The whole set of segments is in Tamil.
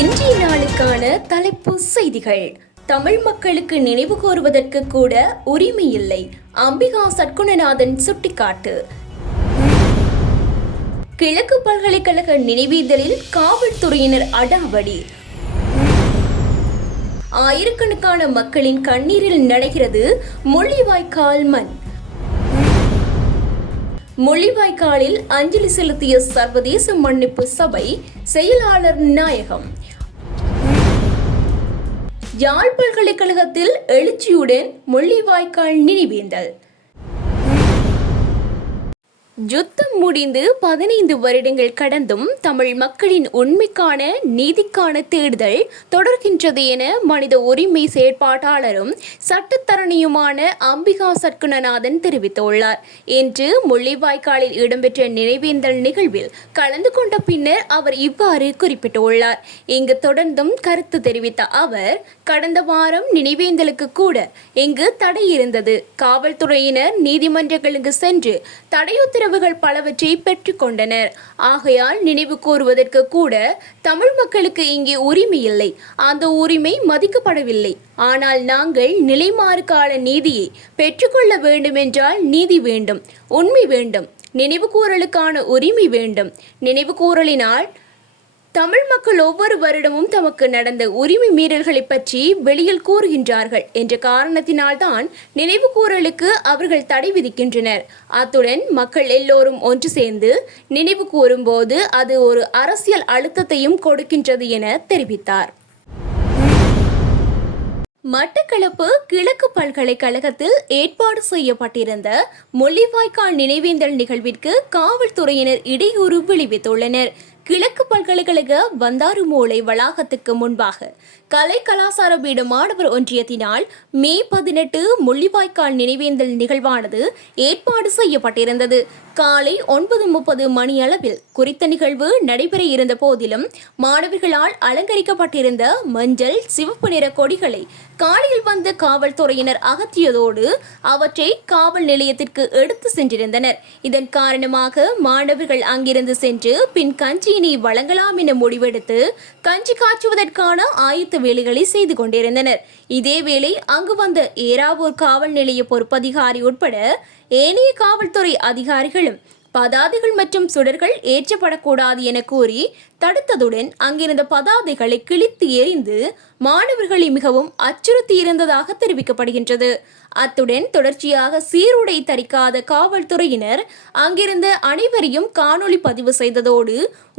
இன்றைய நாளுக்கான தலைப்பு செய்திகள். தமிழ் மக்களுக்கு நினைவு கூறுவதற்கு கூட உரிமை இல்லை. அம்பிகா சட்குணநாதன் சுட்டிக்காட்டு. கிழக்கு பல்கலைக்கழக நினைவேந்தலில் காவல்துறையினர் அடாவடி. ஆயிரக்கணக்கான மக்களின் கண்ணீரில் நடைகிறது முள்ளிவாய்க்கால் மண். முள்ளிவாய்க்காலில் அஞ்சலி செலுத்திய சர்வதேச மன்னிப்பு சபை செயலாளர் நாயகம். யாழ் பல்கலைக்கழகத்தில் எழுச்சியுடன் முள்ளிவாய்க்கால் நினைவேந்தல். யுத்தம் முடிந்து பதினைந்து வருடங்கள் கடந்தும் தமிழ் மக்களின் உண்மைக்கான நீதிக்கான தேடுதல் தொடர்கின்றது என மனித உரிமை செயற்பாட்டாளரும் சட்டத்தரணியுமான அம்பிகா சட்குணநாதன் தெரிவித்துள்ளார். இன்று முள்ளிவாய்க்காலில் இடம்பெற்ற நினைவேந்தல் நிகழ்வில் கலந்து கொண்ட பின்னர் அவர் இவ்வாறு குறிப்பிட்டுள்ளார். இங்கு தொடர்ந்தும் கருத்து தெரிவித்த அவர் கடந்த வாரம் நினைவேந்தலுக்கு கூட இங்கு தடை இருந்தது. காவல்துறையினர் நீதிமன்றங்களுக்கு சென்று தடையுத்தரவுகள் பலவற்றை பெற்றுக்கொண்டனர் ஆகையால் நினைவு கூறுவதற்கு கூட தமிழ் மக்களுக்கு இங்கே உரிமை இல்லை. அந்த உரிமை மதிக்கப்படவில்லை. ஆனால் நாங்கள் நிலைமாறு கால நீதியை பெற்றுக்கொள்ள வேண்டுமென்றால் நீதி வேண்டும் உண்மை வேண்டும் நினைவுகூறலுக்கான உரிமை வேண்டும். நினைவுகூறலினால் தமிழ் மக்கள் ஒவ்வொரு வருடமும் தமக்கு நடந்த உரிமை மீறல்களை பற்றி வெளியில் கூறுகின்றார்கள் என்ற காரணத்தினால்தான் நினைவு கூறலுக்கு அவர்கள் தடை விதிக்கின்றனர். அத்துடன் மக்கள் எல்லோரும் ஒன்று சேர்ந்து நினைவு கூறும்போது அது ஒரு அரசியல் அழுத்தத்தையும் கொடுக்கின்றது என தெரிவித்தார். மட்டக்களப்பு கிழக்கு பல்கலைக்கழகத்தில் ஏற்பாடு செய்யப்பட்டிருந்த முள்ளிவாய்க்கால் நினைவேந்தல் நிகழ்விற்கு காவல்துறையினர் இடையூறு விளைவித்துள்ளனர். கிழக்கு பல்கலைக்கழக வந்தாறுமூலை வளாகத்துக்கு முன்பாக கலை கலாசார வீடு மாணவர் ஒன்றியத்தினால் மே பதினெட்டு முள்ளிவாய்க்கால் நினைவேந்தல் நிகழ்வானது ஏற்பாடு செய்யப்பட்டிருந்தது. காலை ஒன்பது முப்பது மணி அளவில் குறித்த நிகழ்வு நடைபெற இருந்த போதிலும் மாணவர்களால் அலங்கரிக்கப்பட்டிருந்த மஞ்சள் சிவப்பு நிற கொடிகளை காலையில் வந்த காவல்துறையினர் அகற்றியதோடு அவற்றை காவல் நிலையத்திற்கு எடுத்து சென்றிருந்தனர். இதன் காரணமாக மாணவர்கள் அங்கிருந்து சென்று பின் கஞ்சியினை வழங்கலாம் என முடிவெடுத்து கஞ்சி காய்ச்சுவதற்கான ஆயத்த வேலைகளை செய்து கொண்டிருந்தனர். இதேவேளை அங்கு வந்த ஏராவூர் காவல் நிலைய பொறுப்பதிகாரி உட்பட ஏனைய காவல்துறை அதிகாரிகளும் பதாதைகள் மற்றும் சுடர்கள் ஏற்றப்படக்கூடாது என கூறி தடுத்ததுடன் அங்கிருந்த பதாதைகளை கிழித்து எறிந்து மாணவர்களை மிகவும் அச்சுறுத்தி இருந்ததாக தெரிவிக்கப்படுகின்றது. அத்துடன் தொடர்ச்சியாக சீருடை தரிக்காத காவல்துறையினர் அங்கிருந்த அனைவரையும் காணொளி பதிவு செய்ததோடு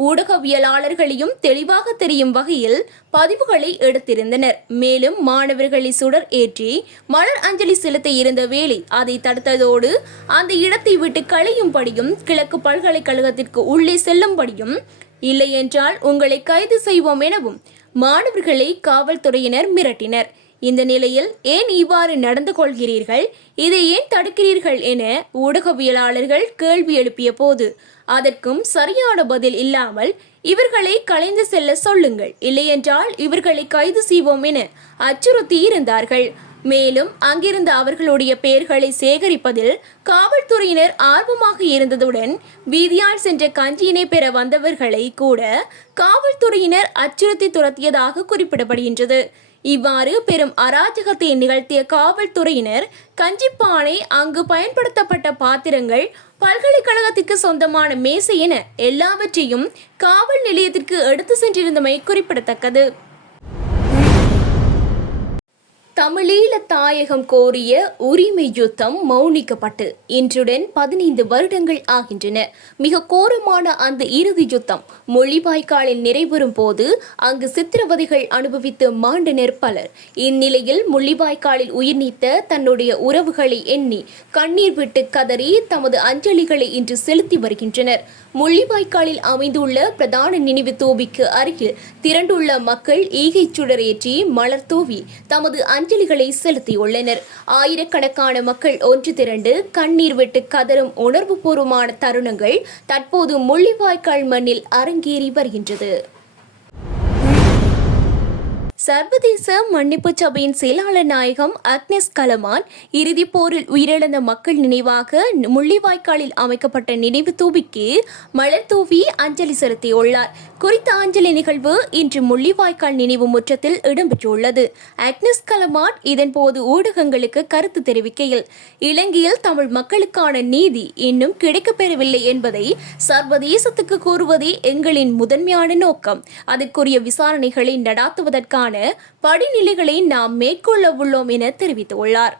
ஊடகவியலாளர்களையும் தெளிவாக தெரியும் வகையில் பதிவுகளை எடுத்திருந்தனர். மேலும் மாணவர்களை சுடர் ஏற்றி மலர் அஞ்சலி செலுத்த இருந்த வேளை அதை தடுத்ததோடு அந்த இடத்தை விட்டு களையும்படியும் கிழக்கு பல்கலைக்கழகத்திற்கு உள்ளே செல்லும்படியும் இல்லை என்றால் உங்களை கைது செய்வோம் எனவும் மாணவர்களை காவல்துறையினர் மிரட்டினர். இந்த நிலையில் ஏன் இவ்வாறு நடந்து கொள்கிறீர்கள்? இதை ஏன் தடுக்கிறீர்கள் என ஊடகவியலாளர்கள் கேள்வி எழுப்பிய போது அதற்கும் சரியான பதில் இல்லாமல் இவர்களை கலைந்து செல்ல சொல்லுங்கள். இல்லையென்றால் இவர்களை கைது செய்வோம் என அச்சுறுத்தி இருந்தார்கள் மேலும் அங்கிருந்த அவர்களுடைய பெயர்களை சேகரிப்பதில் காவல்துறையினர் ஆர்வமாக இருந்ததுடன் வீதியால் சென்ற கஞ்சியினை பெற வந்தவர்களை கூட காவல்துறையினர் அச்சுறுத்தி துரத்தியதாக குறிப்பிடப்படுகின்றது. இவ்வாறு பெரும் அராஜகத்தை நிகழ்த்திய காவல்துறையினர் கஞ்சிப்பானை அங்கு பயன்படுத்தப்பட்ட பாத்திரங்கள் பல்கலைக்கழகத்திற்கு சொந்தமான மேசை என எல்லாவற்றையும் காவல் நிலையத்திற்கு எடுத்து சென்றிருந்தமை குறிப்பிடத்தக்கது. தமிழீழ தாயகம் கோரிய உரிமை யுத்தம் மௌனிக்கப்பட்டு. இன்றுடன் பதினைந்து வருடங்கள் ஆகின்றன. மிக கோரமான அந்த இறுதி யுத்தம் மொழிவாய்க்காலில் நிறைவரும் போது அங்கு சித்திரவதைகள் அனுபவித்து மாண்டனர் பலர். இந்நிலையில் முள்ளிவாய்க்காலில் உயிர் நீத்த தன்னுடைய உறவுகளை எண்ணி கண்ணீர் விட்டு கதறி தமது அஞ்சலிகளை இன்று செலுத்தி வருகின்றனர். முள்ளிவாய்க்காலில் அமைந்துள்ள பிரதான நினைவு தூபிக்கு அருகில் திரண்டுள்ள மக்கள் ஈகைச் சுடரேற்றி மலர் தூவி தமது அஞ்சலிகளை செலுத்தியுள்ளனர். ஆயிரக்கணக்கான மக்கள் ஒன்று திரண்டு கண்ணீர் விட்டு கதறும் உணர்வுபூர்வமான தருணங்கள் தற்போது முள்ளிவாய்க்கால் மண்ணில் அரங்கேறி வருகின்றது. சர்வதேச மன்னிப்பு சபையின் செயலாளர் நாயகம் அக்னஸ் கலமான் இறுதிப் போரில் உயிரிழந்த மக்கள் நினைவாக முள்ளிவாய்க்காலில் அமைக்கப்பட்ட நினைவு தூபிக்கு மலர் தூவி அஞ்சலி செலுத்தியுள்ளார். குறித்த அஞ்சலி நிகழ்வு இன்று முள்ளிவாய்க்கால் நினைவு முற்றத்தில் இடம்பெற்றுள்ளது. அக்னஸ் கலமாட் இதன்போது ஊடகங்களுக்கு கருத்து தெரிவிக்கையில் இலங்கையில் தமிழ் மக்களுக்கான நீதி இன்னும் கிடைக்கப்பெறவில்லை என்பதை சர்வதேசத்துக்கு கூறுவதே எங்களின் முதன்மையான நோக்கம். அதற்குரிய விசாரணைகளை நடாத்துவதற்கான படிநிலைகளை நாம் மேற்கொள்ள உள்ளோம் என தெரிவித்துள்ளார்.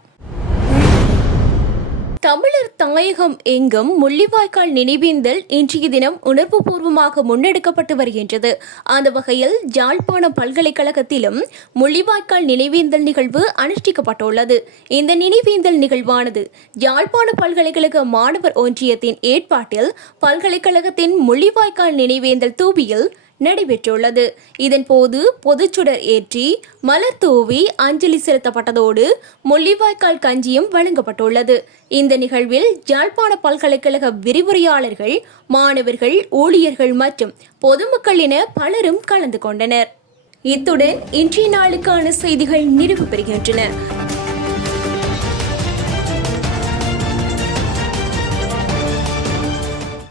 தமிழர் தாயகம் எங்கும் முள்ளிவாய்க்கால் நினைவேந்தல் இன்றைய தினம் உணர்வுபூர்வமாக முன்னெடுக்கப்பட்டு வருகின்றது. அந்த வகையில் யாழ்ப்பாணம் பல்கலைக்கழகத்திலும் முள்ளிவாய்க்கால் நினைவேந்தல் நிகழ்வு அனுஷ்டிக்கப்பட்டுள்ளது. இந்த நினைவேந்தல் நிகழ்வானது யாழ்ப்பாண பல்கலைக்கழக மாணவர் ஒன்றியத்தின் ஏற்பாட்டில் பல்கலைக்கழகத்தின் முள்ளிவாய்க்கால் நினைவேந்தல் தூபியில் நடைபெற்றுள்ளது. இதன்போது பொதுச்சுடர் ஏற்றி மலர் தூவி அஞ்சலி செலுத்தப்பட்டதோடு முள்ளிவாய்க்கால் கஞ்சியும் வழங்கப்பட்டுள்ளது. இந்த நிகழ்வில் யாழ்ப்பாண பல்கலைக்கழக விரிவுரையாளர்கள் மாணவர்கள் ஊழியர்கள் மற்றும் பொதுமக்கள் என பலரும் கலந்து கொண்டனர். இத்துடன் இன்றைய நாளுக்கான செய்திகள் நிறைவு பெறுகின்றன.